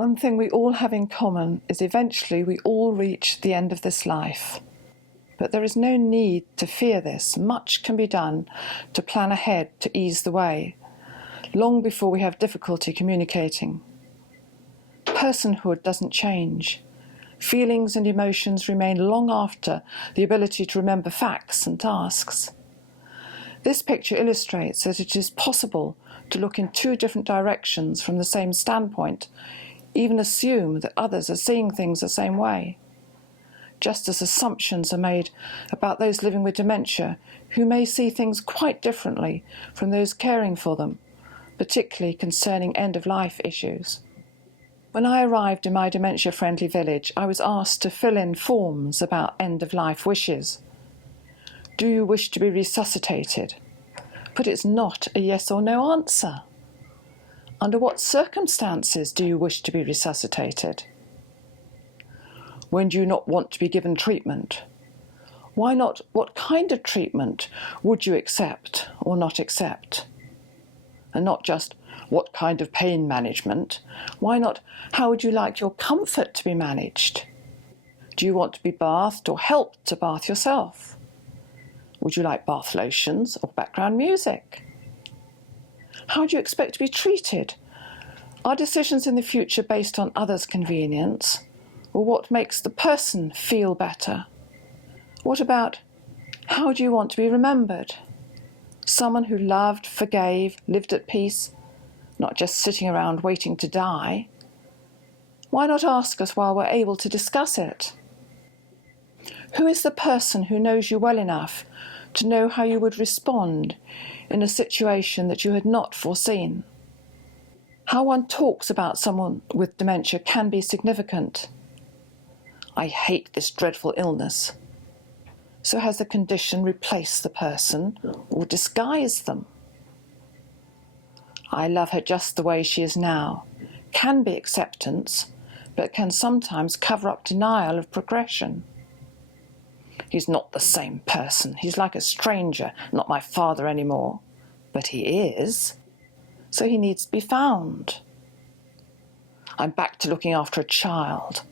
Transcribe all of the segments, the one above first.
One thing we all have in common is eventually we all reach the end of this life. But there is no need to fear this. Much can be done to plan ahead to ease the way, long before we have difficulty communicating. Personhood doesn't change. Feelings and emotions remain long after the ability to remember facts and tasks. This picture illustrates that it is possible to look in two different directions from the same standpoint, even assume that others are seeing things the same way. Just as assumptions are made about those living with dementia who may see things quite differently from those caring for them, particularly concerning end-of-life issues. When I arrived in my dementia-friendly village, I was asked to fill in forms about end-of-life wishes. Do you wish to be resuscitated? But it's not a yes or no answer. Under what circumstances do you wish to be resuscitated? When do you not want to be given treatment? Why not? What kind of treatment would you accept or not accept? And not just what kind of pain management. Why not, how would you like your comfort to be managed? Do you want to be bathed or helped to bath yourself? Would you like bath lotions or background music? How do you expect to be treated? Are decisions in the future based on others' convenience, or what makes the person feel better? What about, how do you want to be remembered? Someone who loved, forgave, lived at peace, not just sitting around waiting to die. Why not ask us while we're able to discuss it? Who is the person who knows you well enough to know how you would respond in a situation that you had not foreseen? How one talks about someone with dementia can be significant. I hate this dreadful illness. So has the condition replaced the person or disguised them? I love her just the way she is now. Can be acceptance, but can sometimes cover up denial of progression. He's not the same person. He's like a stranger, not my father anymore. But he is. So he needs to be found. I'm back to looking after a child.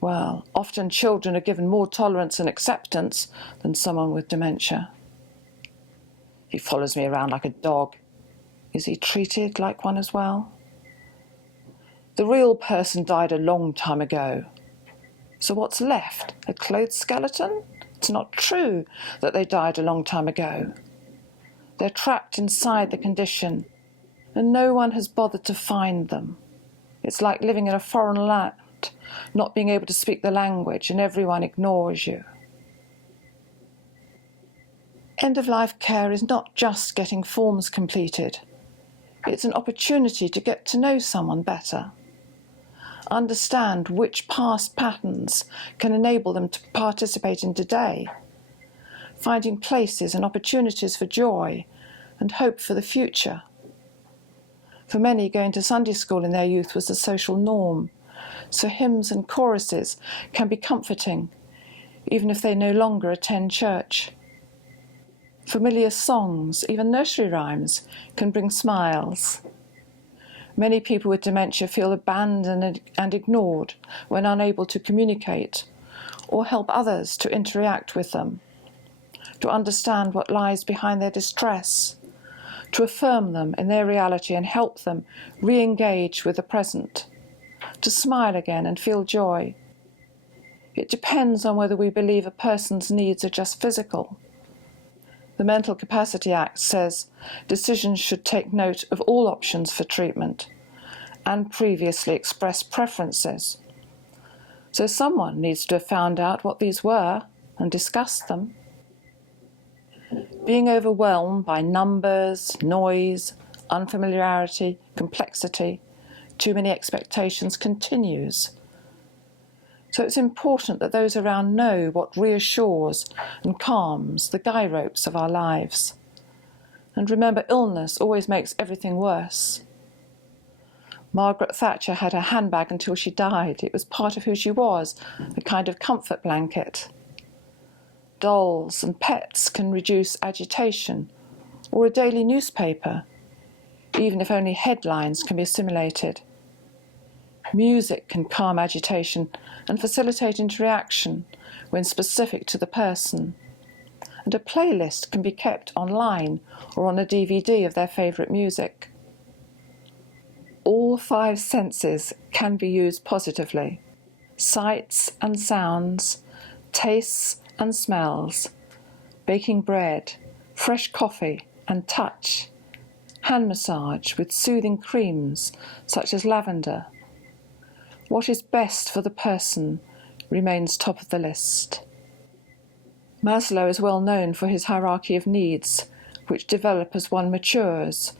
Well, often children are given more tolerance and acceptance than someone with dementia. He follows me around like a dog. Is he treated like one as well? The real person died a long time ago. So what's left? A clothed skeleton? It's not true that they died a long time ago. They're trapped inside the condition, and no one has bothered to find them. It's like living in a foreign land, not being able to speak the language, and everyone ignores you. End-of-life care is not just getting forms completed. It's an opportunity to get to know someone better. Understand which past patterns can enable them to participate in today. Finding places and opportunities for joy and hope for the future. For many, going to Sunday school in their youth was the social norm, so hymns and choruses can be comforting, even if they no longer attend church. Familiar songs, even nursery rhymes, can bring smiles. Many people with dementia feel abandoned and ignored when unable to communicate or help others to interact with them, to understand what lies behind their distress, to affirm them in their reality and help them re-engage with the present, to smile again and feel joy. It depends on whether we believe a person's needs are just physical. The Mental Capacity Act says decisions should take note of all options for treatment and previously expressed preferences. So someone needs to have found out what these were and discussed them. Being overwhelmed by numbers, noise, unfamiliarity, complexity, too many expectations continues. So it's important that those around know what reassures and calms the guy ropes of our lives. And remember, illness always makes everything worse. Margaret Thatcher had her handbag until she died. It was part of who she was, a kind of comfort blanket. Dolls and pets can reduce agitation, or a daily newspaper, even if only headlines can be assimilated. Music can calm agitation and facilitate interaction when specific to the person. And a playlist can be kept online or on a DVD of their favourite music. All 5 senses can be used positively. Sights and sounds, tastes and smells, baking bread, fresh coffee and touch, hand massage with soothing creams such as lavender. What is best for the person remains top of the list. Maslow is well known for his hierarchy of needs, which develop as one matures,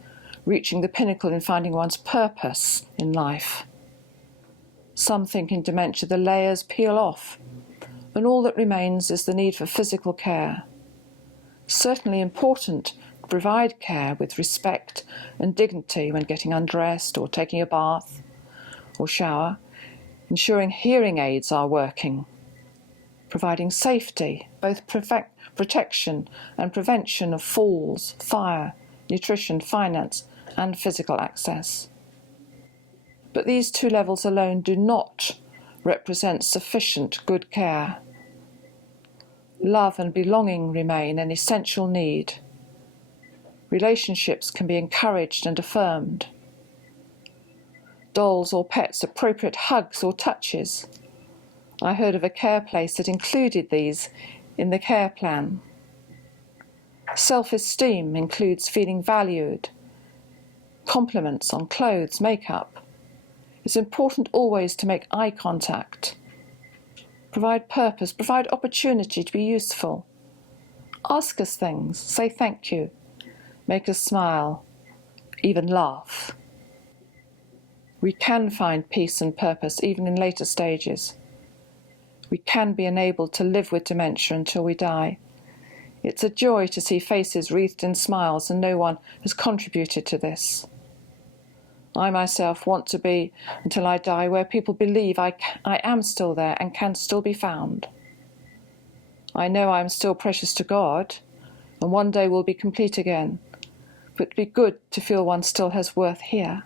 reaching the pinnacle in finding one's purpose in life. Some think in dementia the layers peel off, and all that remains is the need for physical care. Certainly important to provide care with respect and dignity when getting undressed or taking a bath or shower, ensuring hearing aids are working, providing safety, both protection and prevention of falls, fire, nutrition, finance, and physical access. But these 2 levels alone do not represent sufficient good care. Love and belonging remain an essential need. Relationships can be encouraged and affirmed. Dolls or pets, appropriate hugs or touches. I heard of a care place that included these in the care plan. Self-esteem includes feeling valued. Compliments on clothes, makeup. It's important always to make eye contact. Provide purpose, provide opportunity to be useful. Ask us things, say thank you, make us smile, even laugh. We can find peace and purpose even in later stages. We can be enabled to live with dementia until we die. It's a joy to see faces wreathed in smiles, and no one has contributed to this. I myself want to be, until I die, where people believe I am still there and can still be found. I know I am still precious to God, and one day will be complete again, but it would be good to feel one still has worth here.